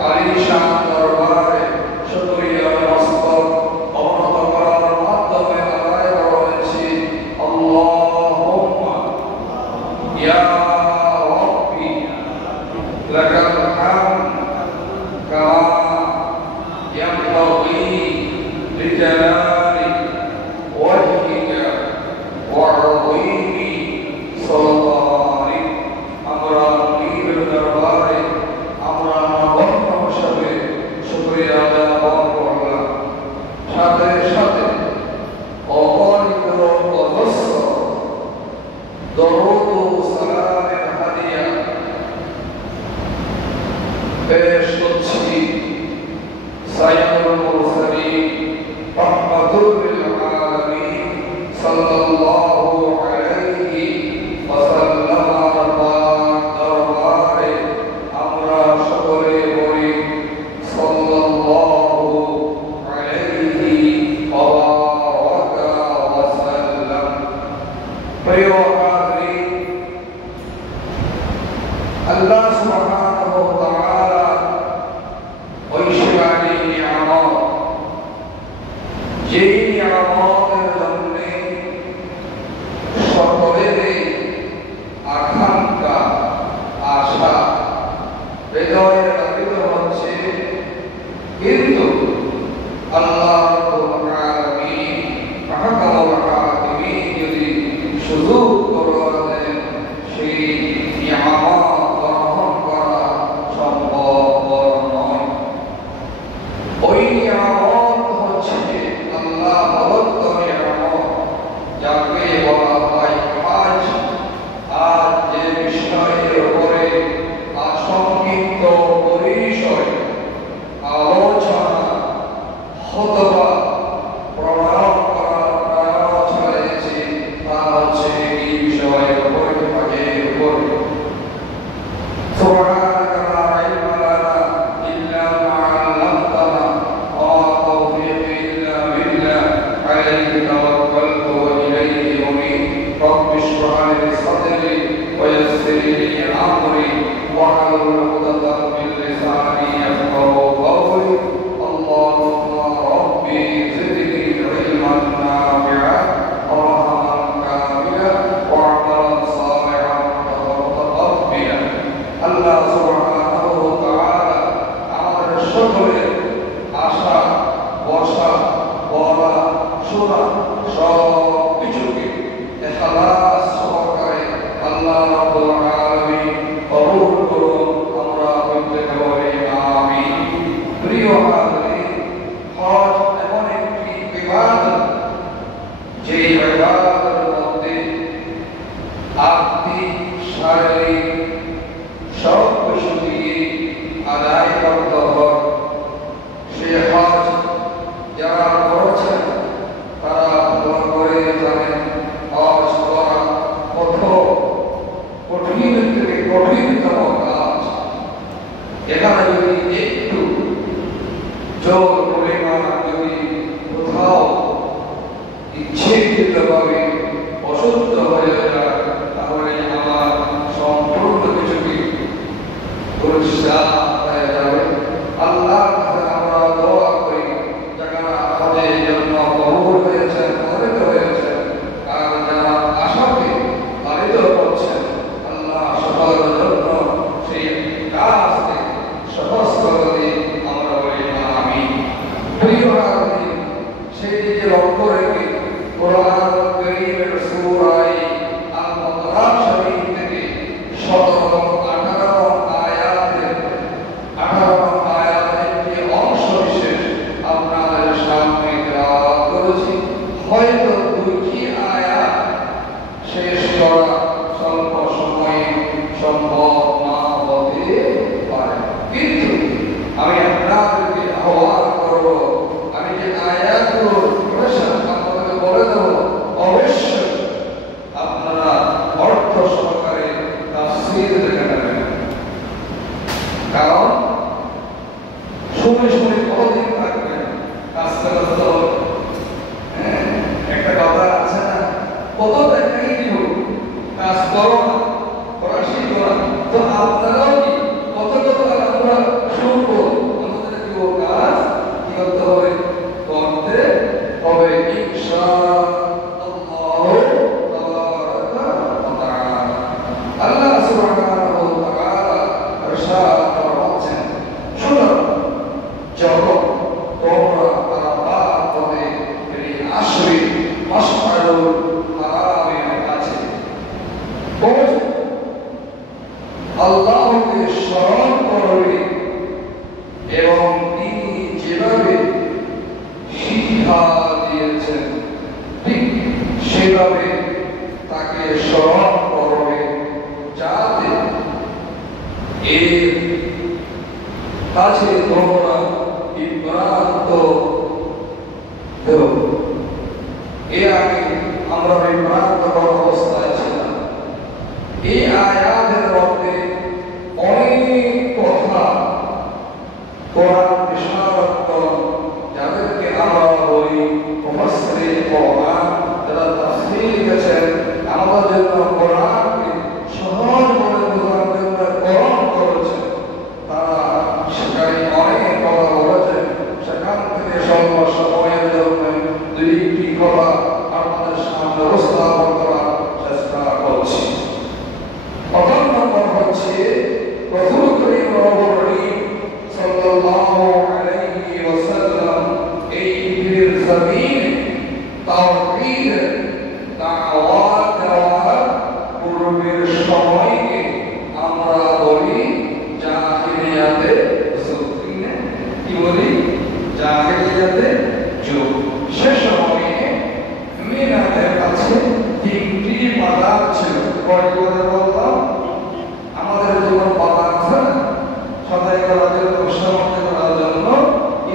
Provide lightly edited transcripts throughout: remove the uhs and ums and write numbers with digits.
Aisha ينبغي لجلال وجهك وعظيم سلطانك আমরা নীল দরবারে আমরা বন্ধ হিসাবে শুকরিয়া আদায় করলাম সাথে সাথে অগণিত অজস্র দরুদ ও সালামের হাদিয়া পেশ করছি সাইয়্যিদুল মুরসালিন রাহমাতুল লিল আলামিন সাল্লাল্লাহু আলাইহি ওয়াসাল্লাম দরবারে আমরা সকলে বলি সাল্লাল্লাহু আলাইহি ওয়াসাল্লাম। প্রিয় হাজরিন, আল্লাহ সুবহানাহু ওয়া তাআলা ঐশ্বরিক নিয়ামত যেই নিয়ামতের জন্য সকলের আকাঙ্ক্ষা আশা হৃদয়ে লালিত হচ্ছে, কিন্তু আল্লাহ রাব্বুল আলামিন আহকামুল হাকিমিন যদি সুযোগ করে দেন সেই নিয়ামত গ্রহণ করা সম্ভব নয়। ওই নিয়ামত হচ্ছে আল্লাহ প্রদত্ত নিয়ামত, যাকে বলা হয় হজ। আর যে বিষয়ের উপরে সংক্ষিপ্ত পরিসরে আলোচনা অথবা প্রণয়ন করার প্রয়াস হয়েছে, তা হচ্ছে এই বিষয়ের উপরে হজের উপরে। سبحانك لا علم لنا إلا ما علمتنا وما توفيقي إلا بالله عليه توكلت وإليه أنيب رب اشرح لي صدري ويسر لي أمري واحلل عقدة من لساني يفقهوا قولي اللهم ربي زدني علما نافعا ورحما كاملا وعملا صالحا متقبلا। আল্লাহ সুবহানাহু ওয়া তাআলা আমাদের সকলের আশা বসা বলা শোনা সব কিছুকে ইখলাস সহকারে আল্লাহ রাব্বুল আলামিন কবুল করুন, আমরা প্রত্যেকে বলি আমিন। প্রিয় হাজরিন, হজ এমন একটি ইবাদত, যে ইবাদতের মধ্যে আত্মিক শারীরিক সব কিছু দিয়ে আদায় করতে হয়। সে হজ যারা করেছেন তারা ভালো করে জানেন, হজ করা কত কঠিন থেকে কঠিনতম কাজ। এখানে যদি একটু জোর পরিমাণ যদি কোথাও ইচ্ছাকৃতভাবে অশুদ্ধ হয়ে যায়, তাহলে আমার সম্পূর্ণ কিছুকে পরিষ্কার হয়ে যাবে। আল্লাহ আমরা দোয়া করি যারা হজের জন্য কবুল হয়েছেন, মনোনীত হয়েছেন, আর যারা আশাকে পালিত করছেন, আল্লাহ সকলের জন্য সেই কাজকে সহজ করে দিন, আমরা বলি আমিন। প্রিয় হাজরিন, সেই দিকে লক্ষ্য রেখে কোরআন কারীমের সূরা আল-বাকারা শরীফ থেকে 17 18 আয়াতের একটি অংশ বিশেষ আপনাদের সামনে তেলাওয়াত করেছি। হয়তো দুটি আয়াত শেষ করা স্বল্প সময়ে সম্ভব না হতে পারে, কিন্তু আমি আপনাদেরকে আহ্বান করব, আমি যে আয়াতগুলো আপনাদেরকে বলে দেব, অবশ্যই আপনারা অর্থ সহকারে তাফসীর দেখে নেবেন। কারণ শুনে শুনে কতদিন থাকবেন, কাজটা করতে হবে। একটা কথা আছে না, কত দেখাই দিব, কাজ করো না, করা শিখো না। তো আপনারাও কি কত কত আমরা শুনবো, আমাদের কি কাজ কি করতে হবে, করতে হবে ইনশাআল্লাহ তাবারাকা ওয়া তাআলা। আল্লাহ সুবহানাহু ওয়া তাআলা ইরশাদ করছেন, শুনো, যখন এবং তিনি যেভাবে শিক্ষা দিয়েছেন ঠিক সেভাবে তাকে স্মরণ করবে, যাতে এর কাছে তোমরা বিভ্রান্ত দেব। এর আগে আমরা বিভ্রান্তকর অবস্থায় ছিলাম। এই আয়াতের মধ্যে অনেক কথা কোরআন বিশারদগণ, যাদেরকে আমরা বলি মুফাসসিরিন কোরআন, যারা তাফসীর লিখেছেন, আমাদের জন্য কোরআনকে সহজভাবে বোঝার জন্য কোরআন করেছেন। তারা সেখানে অনেক কথা বলেছেন। সেখান থেকে স্বল্প সময়ের জন্য দুইটি কথা আপনাদের সামনে উপস্থাপন করার চেষ্টা করছি। প্রথম নম্বর হচ্ছে রাসূল করিম সাল্লাল্লাহু আলাইহি ওয়াসাল্লাম এই পৃথিবীর জমিনে তাওহীদ দাওয়াত দেওয়ার পূর্বের সময়কে আমরা বলি জাহিলিয়াতের যুগ। কি বলি? জাহিলিয়াতের যুগ। সে সময়ে মিনাতের কাছে তিনটি বাজার ছিল। কয়েকবার বললাম, আমাদের জীবন বাজার আছে না, সদাই করার জন্য, সমাজ করার জন্য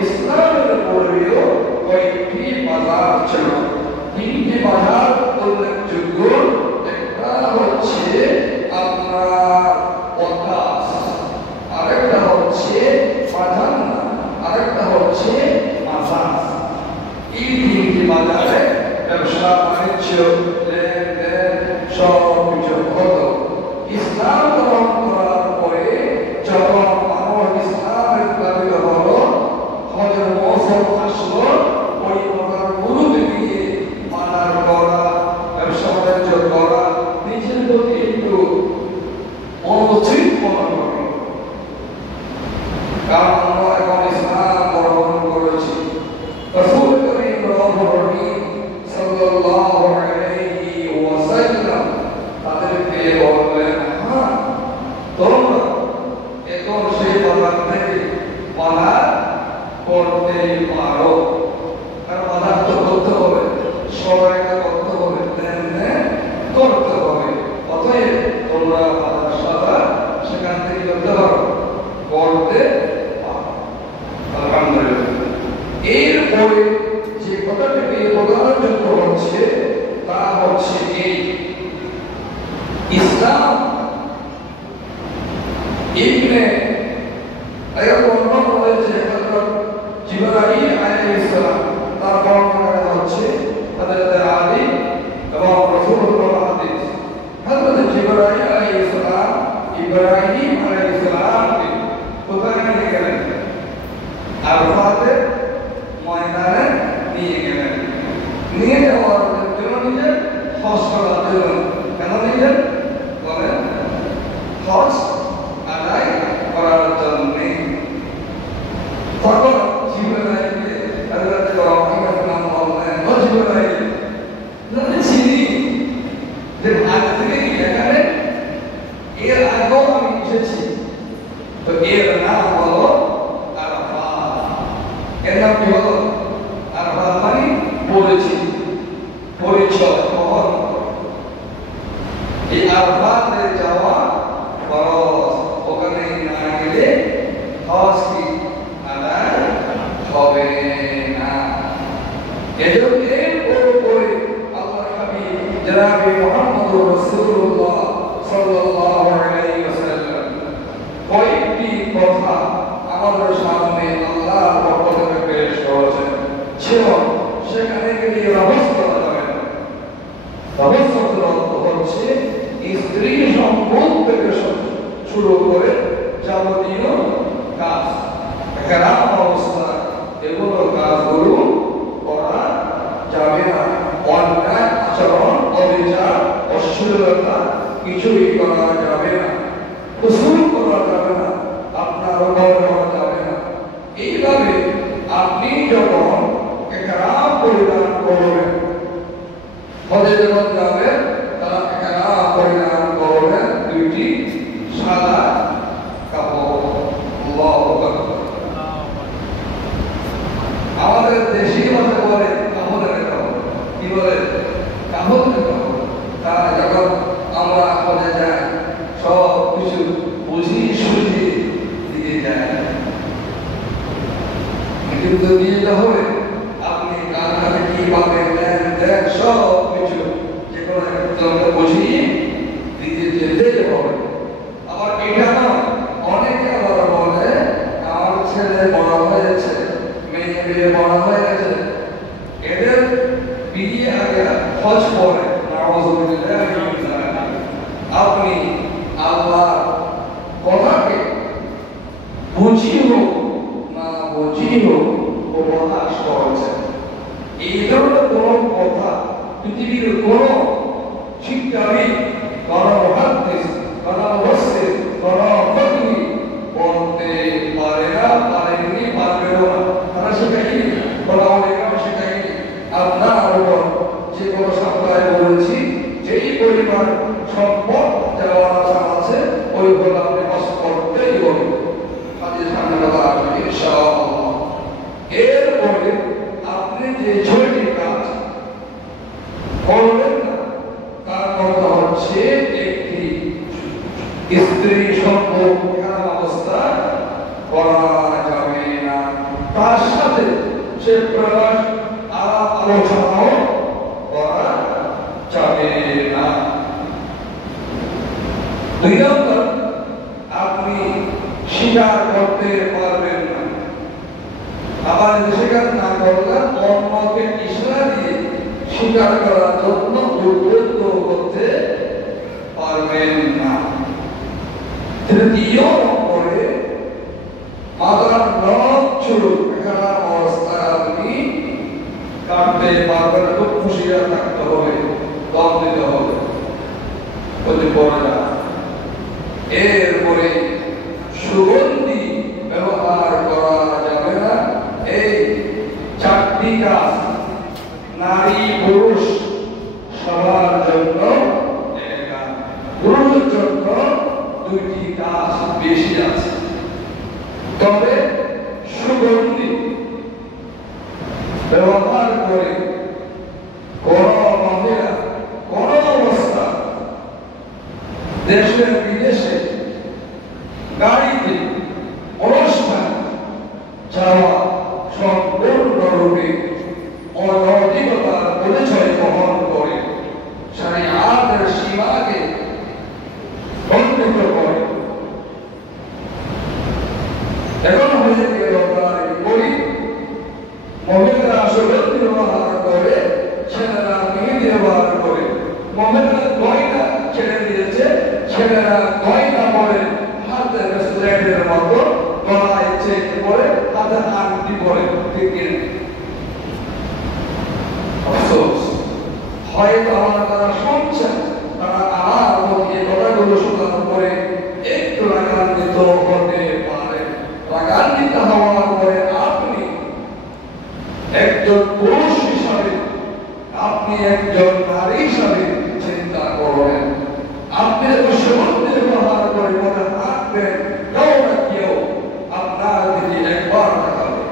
ইসলামের পূর্বেও কয়েকটি বাজার ছিল। তিনটি বাজার উল্লেখযোগ্য। একটা হচ্ছে আপনার ওয়াকাস, আরেকটা হচ্ছে ফাজান, আরেকটা হচ্ছে মাসাজ। এই তিনটি বাজারে ব্যবসা বাণিজ্য লেনদেন সব কিছু হতো। ইসলাম গ্রহণ করার পরে যখন মানুষ ইসলামের দাবি হলো, হজের মৌসুম আসলো, ওই বাজার গুরুত্ব দিয়ে বাজার করা, ব্যবসা বাণিজ্য করা নিজের প্রতি একটু অনুচিত মনে হবে। কারণ আমরা এখন ইসলাম গ্রহণ করেছি। রাসূল করিম সাল্লাল্লাহু আলাইহি ওয়াসাল্লাম তাদেরকে বললেন, হ্যাঁ তোমরা এখন সেই বাজার থেকে বাজার করতেই পারো। আর বাজার তো করতে হবে, সবাইকে করতে হবে, লেনদেন করতে হবে। অতএব তোমরা বাজার সাজার সেখান থেকে করতে পারো, করতে পারো। আলহামদুলিল্লাহ। এরপরে যে কথাটাকে প্রধানযোগ্য হচ্ছে তা হচ্ছে এই ইসলাম ইবনে বর্ণনা হয়েছে হযরত জিবরাইল আলাইহিস সালাম, তার বর্ণনা হচ্ছে হযরত আলী এবং রাসূলুল্লাহ হাদিস। হযরত জিবরাইল আলাইহিস সালাম ইব্রাহিম আলাইহিস সালামকে কোথায় নিয়ে গেলেন? আরাফাতের ময়দানে নিয়ে গেলেন। নিয়ে যাওয়ার জন্য নিজের হজ করার জন্য। কেন নিলেন বলেন? হজ আদায় করার জন্য। তখন জিবরাইলকে হযরত ইব্রাহিমের নাম বললেন, ও জিবরাইল, আমি চিনি যে আজ থেকে এখানে এর আগেও আমি এসেছি, তো এর নাম হলো আরাফাত। এর নাম কি হলো? আরাফাত মানে পরিচয় বহন। এই আরাফাতে যাওয়া ফরজ, ওখানে না গেলে হজ কি আদায় হবে না। এজন্য এর উপরে আল্লাহর হাবিব জনাবে মুহাম্মদুর রাসূলুল্লাহ সাল্লাল্লাহু আলাইহি ওয়াসাল্লাম কয়েকটি কথা আমাদের সামনে আল্লাহর পক্ষ থেকে পেশ করেছেন। সেখানে গেলে রহস্য করা যাবে না। রহস্যের অর্থ হচ্ছে স্ত্রী সম্পদ থেকে শুরু করে যাবতীয় কাজ, গ্রাম অবস্থা, এগুলো কাজগুলো করা যাবে না। অন্যায় আচরণ, অবিচার, অশ্লীলতা কিছুই করা যাবে না। কুসুর করা যাবে না, আপনার করা যাবে না। এইভাবে আপনি যখন ইহরাম পরিধান করবেন, হজে যখন যাবেন, তারা ইহরাম পরিধান করবেন দুইটি সাদা কাপড়। আল্লাহু আকবার। কিন্তু নিয়ে হবে আপনি কার হাতে কি পাবেন দেন সব কিছু যে কোনো একজনকে বুঝিয়ে দিতে যেতে হবে। আবার এটা নয়, অনেকে আবার বলে আমার ছেলে বড় হয়েছে, মেয়ে বড় হয়ে গেছে, এদের বিয়ে আগে হজ পড়ে। আপনি আল্লাহ কথাকে বুঝিয়ে হোক না বুঝিয়ে হোক উপহাস করেছেন। এই ধরনের কোন কথা পৃথিবীর কোন শিক্ষাবিদ, কোন মুহাদ্দিস, কোন মুফাসসির, কোন ফকীহ বলতে পারে না, পারেননি, পারবেও না। তারা শেখায়নি, কোন ওলামা শেখায়নি। আপনার উপর যে কোনো সাপ্তাহে বলেছি, যেই পরিমাণ সম্পদ দেওয়ার আশা আছে ওই হল আপনি হজ করতেই হবে। হাদিস সামনে কথা আসবে ইনশাআল্লাহ। এরপরে আপনি যে ৬টি কাজ করবেন না তার কথা হচ্ছে, একটি স্ত্রী সম্পর্ক অবস্থায় করা যাবে না, তার সাথে সে প্রকাশ আলাপ আলোচনাও করা যাবে না। ২ নম্বর, আপনি স্বীকার করতে পারবেন না। আবার স্বীকার না করলে অন্যকে ইশারা দিয়ে স্বীকার করার জন্য উদ্বুদ্ধ করতে পারবেন না। ৩য় নম্বরে, মাথার নখ চুল এখানে অবস্থায় আপনি কাটতে পারবেন, খুব খুশিয়া থাকতে হবে, দম দিতে হবে, বলতে পড়ে না। এরপরে সুগন্ধি ব্যবহার করা যাবে না। এই 4টি কাজ নারী পুরুষ সবার জন্য, পুরুষের জন্য 2টি কাজ বেশি আছে। তবে সুগন্ধি ব্যবহার করে কোন মহিলা কোন অবস্থা দেশে বিদেশে গাড়িতে অনুষ্ঠান যাওয়া সম্পূর্ণরূপে অনৈতিকতার পরিচয় বহন করে, শরিয়াতের সীমাকে খণ্ডিত করে। এখন হয়ে গেল তার বলি, মহিলারা সুগন্ধি ব্যবহার করে, ছেলেরা মেহেদি ব্যবহার করে। মহিলারা গয়না ছেড়ে দিয়েছে, ছেলেরা গয়না পরে, হাতে ব্রেসলেটের মতো গলায় চেন পরে, হাতে আংটি পরে। আফসোস, হয়তো তারা শুনছেন, তারা আমার মধ্যে কথাগুলো শোনার পরে একটু রাগান্বিত হতে পারে। রাগান্বিত হওয়ার পরে আপনি একজন পুরুষ হিসাবে, আপনি একজন নারী হিসাবে চিন্তা করবেন। আপনি সুগন্ধি ব্যবহার করে মনে রাখবেন, কেউ না কেউ আপনার দিকে একবার তাকাবে।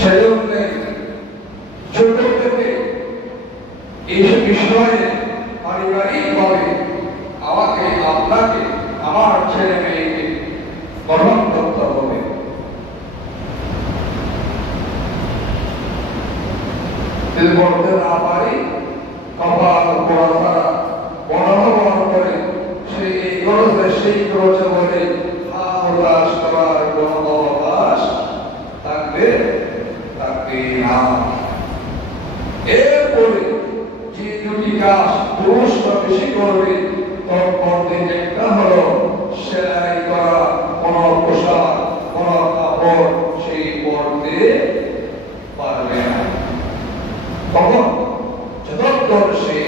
সেজন্য ছোট থেকে এইসব বিষয়ে পারিবারিকভাবে আমাকে, আপনাকে, আমার ছেলে মেয়েকে গঠন করতে হবে। যদি বলতে না পারি, কপাল পোড়া ছাড়া বনভবন করে সে এই খরচে সেই খরচে বলে হতাশ করার কোন অবকাশ থাকবে না। এরপরে যে 2টি কাজ পুরুষরা বেশি করবে, তার মধ্যে একটা হলো সেলাই করা, কোন পোশাক, কোন কাপড় সেই পরতে পারবে না। তখন যতক্ষণ সে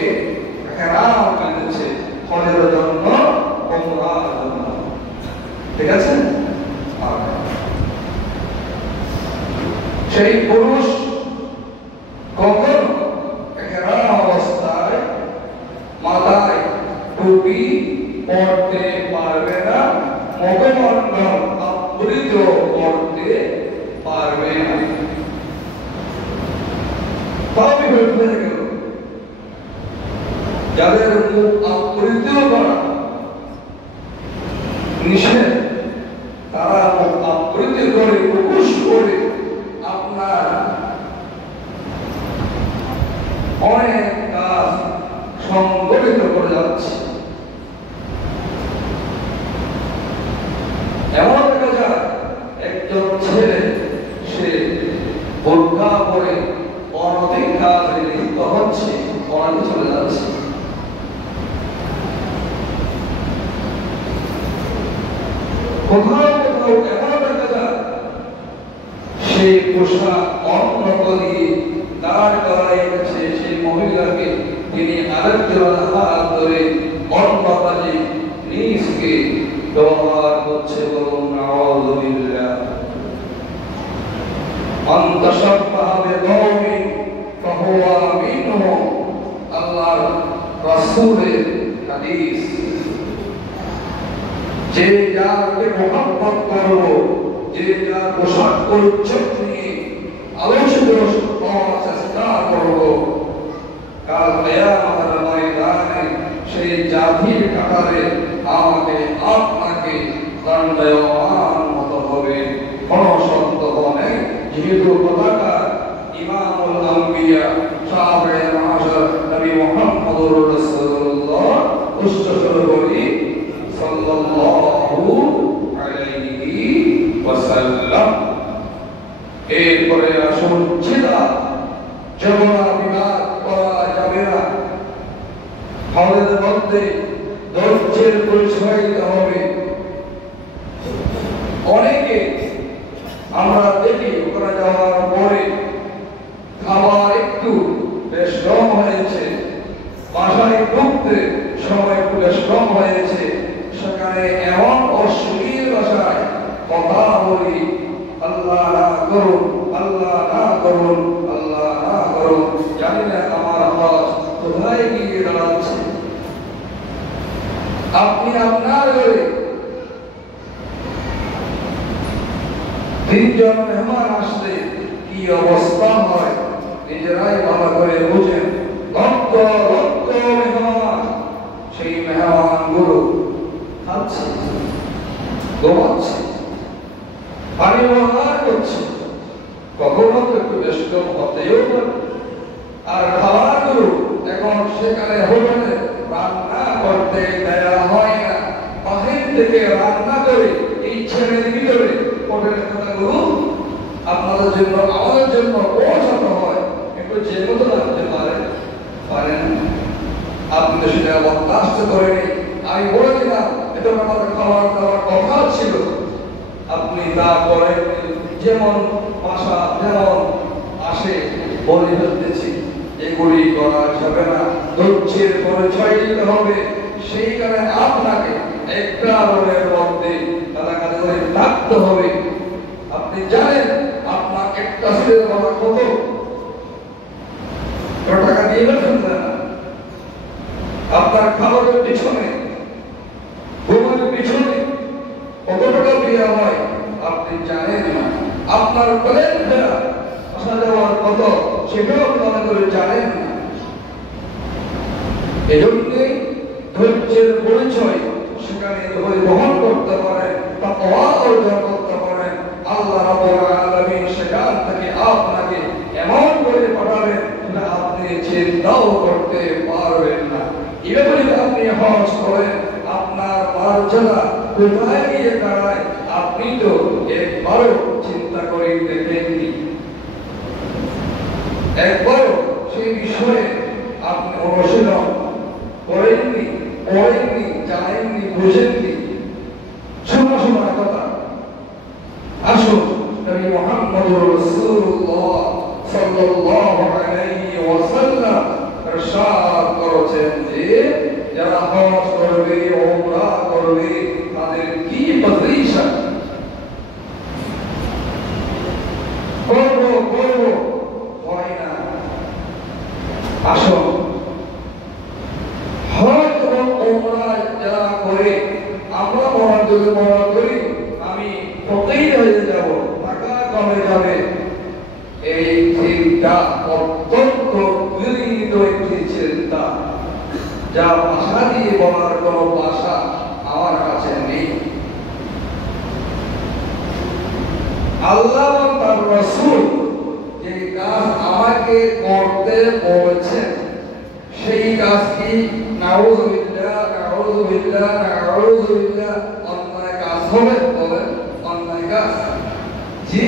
হেরাম কিনেছে হজের জন্য, উমরার জন্য, ঠিক আছে, সেই পুরুষ কখন হেরাম অবস্থায় মাথায় টুপি পরতে পারবে না, মুখমণ্ডল আবৃত করতে পারবে না। তবে হয়ে গেল যাদের মুখ আবৃত করা নিষেধ, তারা এমন দেখা যায় একজন ছেলে সে বোরকা পরে অনধিক কাজে লিপ্ত হচ্ছে, অনেক চলে যাচ্ছে। কোথাও কোথাও এমন দেখা যায় সেই পোশাক অন্য করে দাঁড় করাই গেছে সেই মহিলাকে, তিনি আরেকজন হাত ধরে অন্য কাজে নিজকে ব্যবহার করছে। বলুন আউযু বিল্লাহ। মান তাশাব্বাহা বিকওমিন ফাহুয়া মিনহুম, আল্লাহর রাসূলের হাদিস। যে যাকে মুহাব্বত করব, যে যার পোশাক পরিচ্ছদ নিয়ে আলোচিত হওয়ার চেষ্টা করব, কাল কিয়ামতের ময়দানে সেই জাতির কাতারে আমাকে আপনাকে দণ্ডায়মান হতে হবে। কোনো সন্দেহ নেই, যেহেতু পতাকা ইমামুল আম্বিয়া সাহাবে মাশার নবী মুহাম্মদুর রাসূলুল্লাহ উচ্চস্বরে বলি সাল্লাল্লাহু আলাইহি ওয়াসাল্লাম। এরপরে আসুন চিন্তা, যমুনা বিবাদ করা যাবে না। আমাদের মধ্যে ধৈর্যের পরিচয় দিতে হবে। অনেকে আমরা দেখি ওখানে যাওয়ার পরে খাবার একটু বেশ কম হয়েছে, বাসায় ঢুকতে সময় একটু বেশ কম হয়েছে, সেখানে এমন অশ্লীল ভাষায় কথা বলি, আল্লাহ না করুন, আল্লাহ না করুন, আল্লাহ না করুন। জানি না আমার আওয়াজ কোথায় গিয়ে দাঁড়াচ্ছে। আপনি আপনার ঘরে তিনজন মেহমান আসলে কি অবস্থা হয় নিজেরাই ভালো করে বুঝেন। লক্ষ লক্ষ মেহমান, সেই মেহমান গুলো খাচ্ছে, ঘুমাচ্ছে, পানি ব্যবহার করছে, কখনো তো একটু ব্যস্ত হতেও পারে। আর খাবারগুলো এখন সেখানে হোটেলে রান্না করতে দেওয়া হয় না, বাহির থেকে রান্না করে এই ছেলের ভিতরে হোটেলের কথাগুলো আপনাদের জন্য আমাদের জন্য পৌঁছানো হয়। একটু যে মতো লাগতে পারেন, আপনি তো সেটা বরদাস্ত করেনি। আমি বলেছিলাম এটা আমাদের খাবার দাবার কথা ছিল, আপনি তা করেন। যেমন ভাষা যেমন আসে বলে ফেলতেছি, এগুলি করা যাবে না। ধৈর্যের পরিচয় দিতে হবে। সেই কারণে আপনাকে একটা রোলের মধ্যে কাছাকাছি করে থাকতে হবে। আপনি জানেন আপনার একটা সিলের ভাড়া কত টাকা দিয়ে ফেলতেন না। আপনার খাবারের পিছনে, ঘুমের পিছনে কত টাকা দেওয়া হয় আপনি জানেন না। আপনার প্লেন ফেরা আসা যাওয়ার কত সেটাও আপনারা করে জানেন না। এজন্যই ধৈর্যের পরিচয় সেখানে ধৈর্য বহন করতে পারেন, তাকওয়া অর্জন করতে পারেন। আল্লাহ রাব্বুল আলামিন সেখান থেকে আপনাকে এমন করে পাঠাবেন যেটা আপনি চিন্তাও করতে পারবেন না। এভাবে আপনি হজ করেন, আপনার মর্যাদা কোথায় গিয়ে দাঁড়ায় আপনি তো একবারও চিন্তা করে দেখেননি, একবারও সেই বিষয়ে আপনি অনুশীলন করেননি, পড়েননি, জানেননি, বুঝেননি। শোনা শোনা কথা। আসুন নবী মুহাম্মদুর রাসূলুল্লাহ সাল্লাল্লাহু আলাইহি ওয়াসাল্লাম ইরশাদ করেছেন যে যারা হজ করবে, উমরা করবে, তাদের কি পজিশন করবো হয় না। আসুন হজ এবং উমরা যারা করে, আমরা মনে করি আমি ফকির হয়ে যাব, টাকা কমে যাবে। এই চিন্তা অত্যন্ত গৃহীত একটি চিন্তা, যা ভাষা দিয়ে বলার কোন ভাষা আমার কাছে নেই। আল্লাহ এবং তার রাসূল যে কাজ আমাকে করতে বলেছেন, সেই কাজ কি নাউযুবিল্লাহ নাউযুবিল্লাহ নাউযুবিল্লাহ অন্যায় কাজ হবে? বলেন গাছ? জি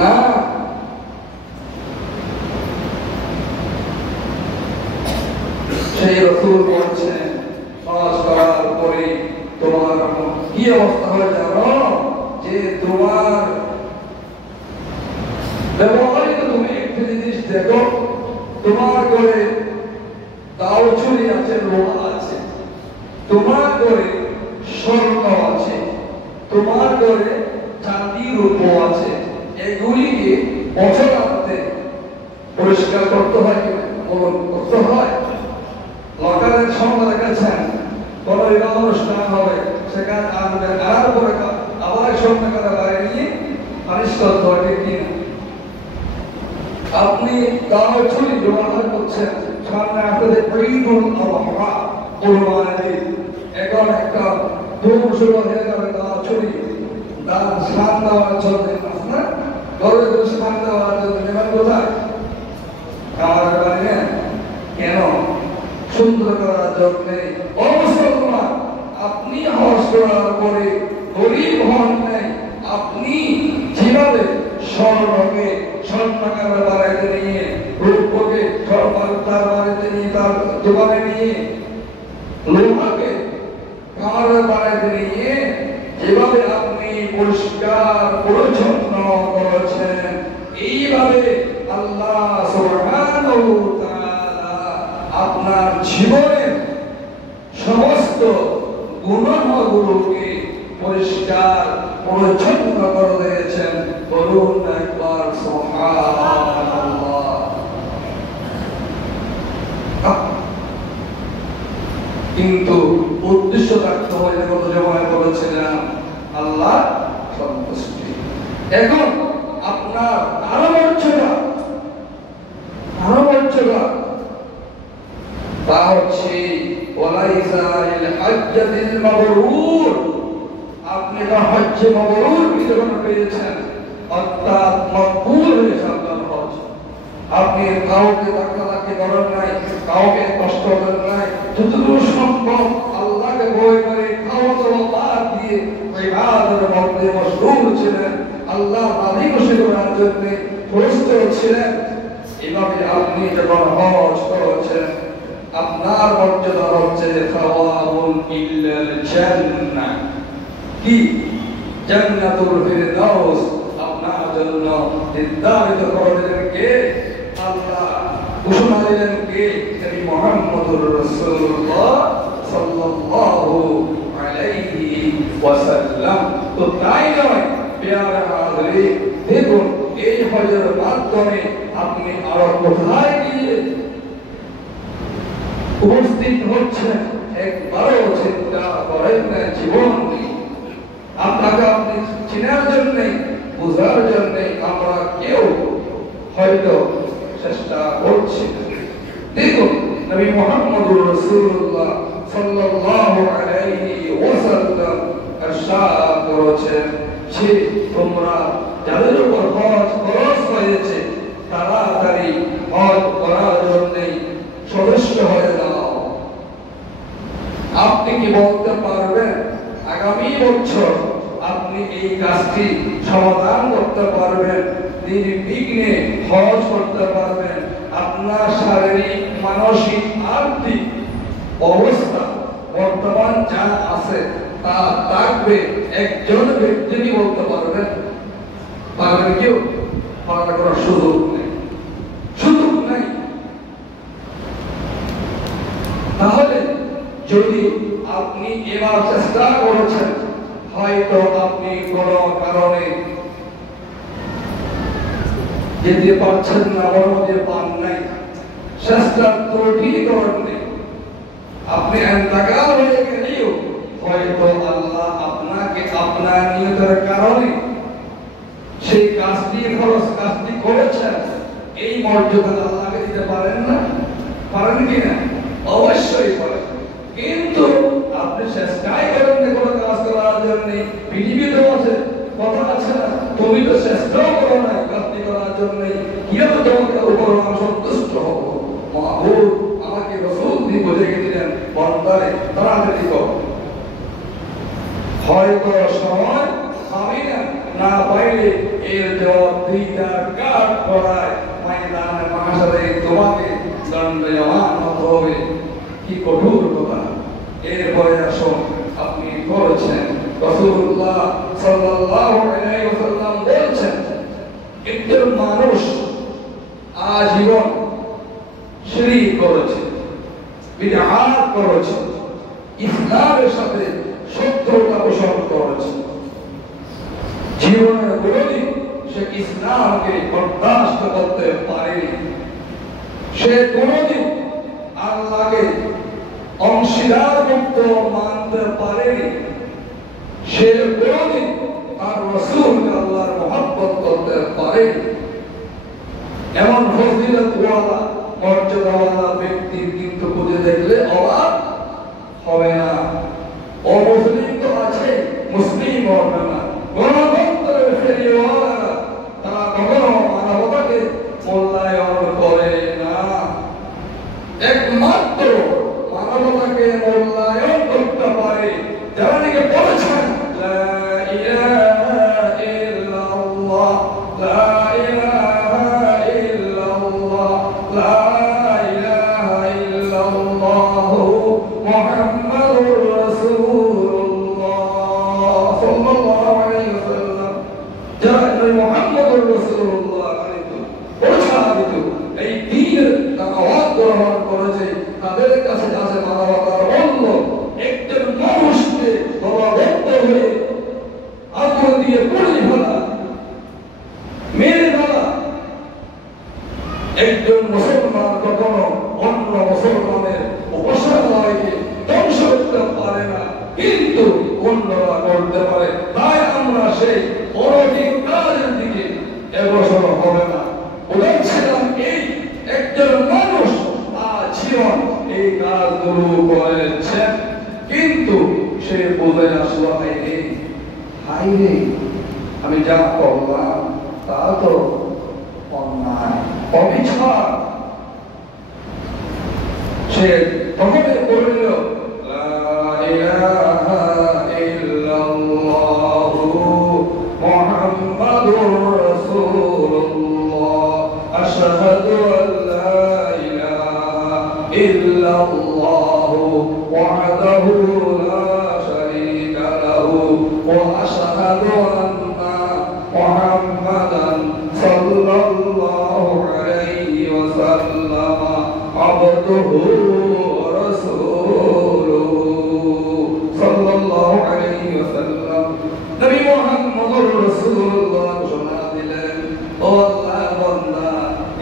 না। সেই রাসূল বলছেন হজ করার পরে তোমার কি অবস্থা হয় জানো? যে তোমার ব্যবহারিত তুমি একটি জিনিস দেখো, তোমার ঘরে দাও চুরি আছে, লোহা আছে, তোমার ঘরে স্বর্ণ আছে, তোমার ঘরে চাঁদি রূপ আছে, এগুলিকে বছরান্তে পরিষ্কার করতে হয় কি করতে হয়? লকারের সঙ্গে রেখেছেন, কোন অনুষ্ঠান হবে সেখানে আনবেন, আর পরে আবার সঙ্গে করে বাইরে নিয়ে পানিশ করতে হয়, ঠিক কিনা? আপনি দাও চুরি ব্যবহার করছেন, সামনে আপনাদের ঈদুল আযহা কুরবানি, এখন একটা ধুম শুরু হয়ে যাবে দাও চুরি, দান সান দেওয়ার জন্য না, ঘরে সান দেওয়ার জন্য নেবেন কোথায়? আমার বাড়ি না, কেন? সুন্দর করার জন্য। মুসলমান, আপনি হজ করার পরে গরিব হন নাই, আপনি যেভাবে স্বর্ণকে স্বর্ণাকারে বাড়াইতে নিয়ে, রূপকে তার বাড়িতে নিয়ে, তার দোকানে নিয়ে, লোহাকে কামারে বাড়াইতে নিয়ে যেভাবে আপনি পরিষ্কার পরিচ্ছন্ন করেছেন, এইভাবে আল্লাহ সুবহানাহু ওয়া তাআলা আপনার জীবনের সমস্ত গুনাহগুলোকে পরিষ্কার পরিচ্ছন্ন করে দিয়েছেন। বলুন একবার সুবহানাল্লাহ। কিন্তু উদ্দেশ্য থাকতে হয়, কত জমায় বলেছিলাম আল্লাহ সন্তুষ্টি। এখন আপনার আরো মর্যাদা তা হচ্ছে ওয়ালাইসা লিল হজ্জাতিল মাবরুর, আপনি তো হজ্জে মাবরুর বিধান পেয়েছেন, অর্থাৎ মকবুল হয়েছে আপনার হজ। আপনি কাউকে ধাক্কাধাক্কি করেন নাই, কাউকে কষ্ট করেন নাই, যতটুকু সম্ভব আল্লাহকে ভয় করে খাওয়া দাওয়া বাদ দিয়ে ইবাদতের মধ্যে মশগুল ছিলেন, আল্লাহ রাজি খুশি করার জন্য প্রস্তুত ছিলেন। এভাবে আপনি যখন হজ করেছেন, আপনার মর্যাদা হচ্ছে সাওয়াবুন ইল্লাল জান্নাহ, কি জান্নাতুল ফিরদাউস আপনার জন্য নির্ধারিত করে দিলেন কে? আল্লাহ। ঘোষণা দিলেন কে? নবী মুহাম্মদুর রাসূলুল্লাহ সাল্লাল্লাহু আলাইহি ওয়াসাল্লাম। তো তাই নয় প্রিয় হাজরিন, দেখুন এই হজের মাধ্যমে আপনি আরো কোথায় গিয়ে উপস্থিত হচ্ছেন একবারও চিন্তা করেন না। জীবন আপনাকে আপনি চেনার জন্যে, বোঝার জন্যে আমরা কেউ হয়তো চেষ্টা করছি। দেখুন নবী মুহাম্মদুর রাসূলুল্লাহ সাল্লাল্লাহু আলাইহি ওয়াসাল্লাম ইরশাদ করেছেন যে তোমরা যাদের উপর হজ ফরজ হয়েছে তাড়াতাড়ি হজ করার জন্যে সদস্য হয়ে যাও। আপনি কি বলতে পারবেন আগামী বছর আপনি এই কাজটি সমাধান করতে পারবেন, নির্বিঘ্নে হজ করতে পারবেন? আপনার শারীরিক, মানসিক, আর্থিক অবস্থা বর্তমান যা আছে তা থাকবে, একজন ব্যক্তি বলতে পারবেন? পারবেন কেউ? পারার কোনো সুযোগ নেই, সুযোগ নেই। তাহলে যদি আপনি এবার চেষ্টা করেছেন, হয়তো আপনি কোন কারণে যেতে পারছেন না, অনুমতি পান নাই, চেষ্টা ত্রুটি করেননি, আপনি ইন্তেকাল হয়ে গেলেও হয়তো আল্লাহ আপনাকে আপনার নিয়তের কারণে সেই কাজটি, ফরজ কাজটি করেছেন, এই মর্যাদা আল্লাহকে দিতে পারেন না? পারেন কি না? অবশ্যই পারেন। কিন্তু আপনি চেষ্টাই করেন না কোনো কাজ করার জন্য। পৃথিবীতে আছে কথা আছে না, তুমি তো চেষ্টাও করো না কাজটি করার জন্য, কিভাবে তোমাকে উপর আমি সন্তুষ্ট হব? মাহবুব আমাকে রাসূল দিয়ে বুঝে গেছিলেন, বন্দারে তাড়াতাড়ি করো। হয়তো সময় আমি না পাইলে এর জবাব দুইটা কাঠ করায় ময়দানে মাহশারে তোমাকে দণ্ডায়মান হতে হবে। কি কঠোর কথা। এরপরে আসুন, আপনি বলেছেন রাসূলুল্লাহ সাল্লাল্লাহু আলাইহি ওয়াসাল্লাম বলেছেন, একজন মানুষ আজীবন শিরক করেছে, বিদআত করেছে, ইসলামের সাথে শত্রুতা পোষণ করেছে, জীবনের কোনদিন সে ইসলামকে বরদাস্ত করতে পারেনি, সে কোনদিন আল্লাহকে অংশীদার মুক্ত মানতে পারেনি, সে কোনদিন তার রাসূলকে আল্লাহর মহব্বত করতে পারেনি। এমন ফজিলতওয়ালা মর্যাদাওয়ালা ব্যক্তি কিন্তু খুঁজে দেখলে অবাক হবে না। অমুসলিম তো আছে, মুসলিম হবে না। গণতন্ত্রের ফেরিওয়ালারা তারা কখনো মানবতাকে মূল্যায়ন করে না। একমাত্র মানবতাকে মূল্যায়ন করতে পারে যারা নাকি বলেছেন লা ইলাহা ইল্লাল্লাহ, লা ইলাহা ইল্লাল্লাহ, লা ইলাহা ইল্লাল্লাহ মুহাম্মাদুর রাসূলুল্লাহ সাল্লাল্লাহু আলাইহি ওয়াসাল্লাম। যারা মুহাম্মাদুর রাসূলুল্লাহ প্রচারিত এই দ্বীনের দাওয়াত গ্রহণ করেছে, তাদের কাছে আছে মানবতার মূল্য। একজন মানুষকে দলবদ্ধ হয়ে আগুন দিয়ে পুড়িয়ে ফেলা, মেরে ফেলা, একজন মুসলমান কখনো অন্য মুসলমানের উপাসনালয়কে ধ্বংস করতে পারে না, কিন্তু অন্যরা করতে পারে। তাই আমরা সেই অনৈতিক কাজের দিকে অগ্রসর হবে না। বলেছিলাম এই একজন মানুষ আজীবন এই কাজগুলো করেছেন, কিন্তু সে বুঝে আসলো হাইরে আমি যা করলাম তা তো অন্যায়, অবিচার। সে তখনই বলল লা ইলাহা ইল্লাল্লাহু মুহাম্মাদুর রাসূলুল্লাহ, আশহাদু আল লা ইলাহা ইল্লাল্লাহু ওয়াহদাহু লা শারীকা লাহু ওয়া আশহাদু আন্না মুহাম্মাদান সাল্লাল্লাহু আলাইহি ওয়াসাল্লাম আবদুহু ওয়া রাসূলুহু সাল্লাল্লাহু আলাইহি ওয়াসাল্লাম। নবী মুহাম্মদুর রাসূলুল্লাহ ঘোষণা দিলেন, ও আল্লাহর বান্দা,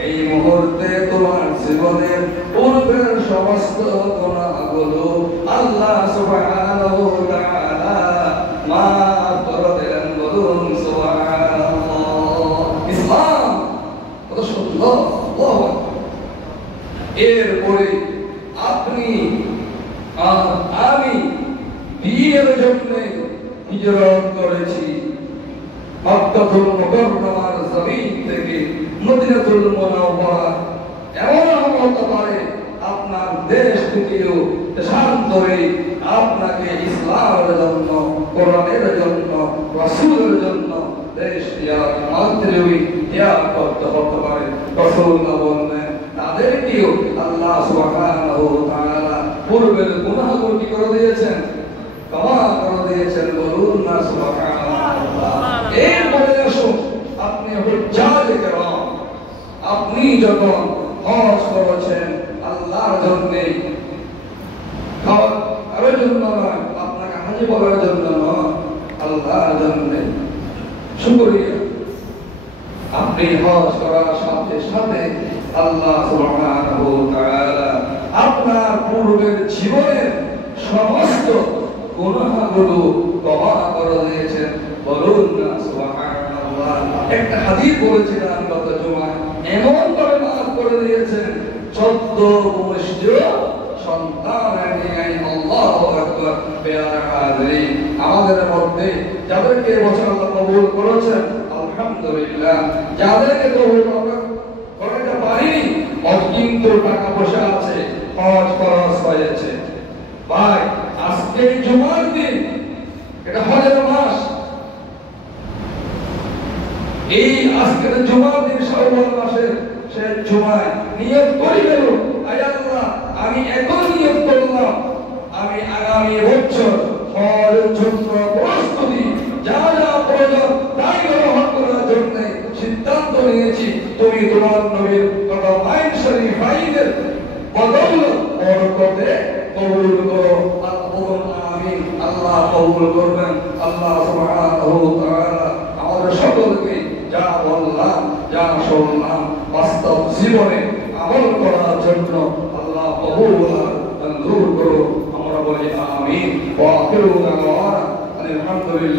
এই মুহূর্তে তোমার জীবনের পূর্বের সমস্ত গুনাহগুলো আল্লাহ সুবহানাহু ওয়া তাআলা মাফ করে দিলেন। বলুন সুবহানাল্লাহ। ইসলাম কত সুন্দর। এরপরে আপনি আর আমি দ্বীনের জন্য হিজরত করেছি। মক্কাতুল মুকাররমার জমিন থেকে মদিনাতুল মুনাওয়ারা। এমন হতে পারে আপনার দেশ থেকেও দেশান্তরে আপনাকে ইসলামের জন্য, কোরআনের জন্য, রাসূলের জন্য দেশ ত্যাগ, মাতৃভূমি ত্যাগ করতে হতে পারে। রাসূলুল্লাহ বললেন তাদেরকেও আল্লাহ সুবহানাহু ওয়া তাআলা পূর্বের গুনাহগুলো কি করে দিয়েছেন? ক্ষমা করে দিয়েছেন। বলুন না সুবহানাল্লাহ। এরপরে আসুন, আপনি হুজ্জাজ কেরাম, আপনি যখন হজ করেছেন আল্লাহর জন্য, কারোর জন্য নয়, আপনাকে হাজি বলার জন্য নয়, আল্লাহর জন্য। শুকরিয়া, আপনি হজ করার সাথে সাথে আল্লাহ সুবহানাহু ওয়া তাআলা আপনার পূর্বের জীবনের সমস্ত গুনাহগুলো ক্ষমা করে দিয়েছেন। বলুন না সুবহানাল্লাহ। একটা হাদিস বলেছিলাম গত জুমায়, এমন করে মাফ করে দিয়েছেন 14 সন্তানের নিয়ে। আল্লাহু আকবার। পেয়ারা হাজিরিন, আমাদের মধ্যে যাদেরকে বছর আল্লাহ কবুল করেছেন আলহামদুলিল্লাহ, যাদেরকে কবুল করতে পারিনি কিন্তু টাকা পয়সা আছে, হজ খরচ হয়েছে। ভাই, আজকে জুমার দিন, এটা হজের মাস, এই আজকের জুমার দিন শাওয়াল মাসের শেষ জুমায় নিয়ত করে গেল, আয় আল্লাহ আমি এখন নিয়ত করলাম আমি আগামী বছর হজের জন্য প্রস্তুতি যা যা প্রয়োজন তাই গ্রহণ করার জন্য সিদ্ধান্ত নিয়েছি। তুমি তোমার নবীর কথা মাইন শরীফ আইনের বদৌলত বরকতে কবুল করো। আমিন। আল্লাহ কবুল করবেন। আল্লাহ সুবহানাহু ওয়া তাআলা আমাদের সকলকে যা বললাম যা শুনলাম বাস্তব জীবনে আমল করার জন্য আল্লাহ কবুল মঞ্জুর করো। আমরা বলি আমিন। ওয়া আখিরু দাওয়ানা আলহামদুলিল্লাহ।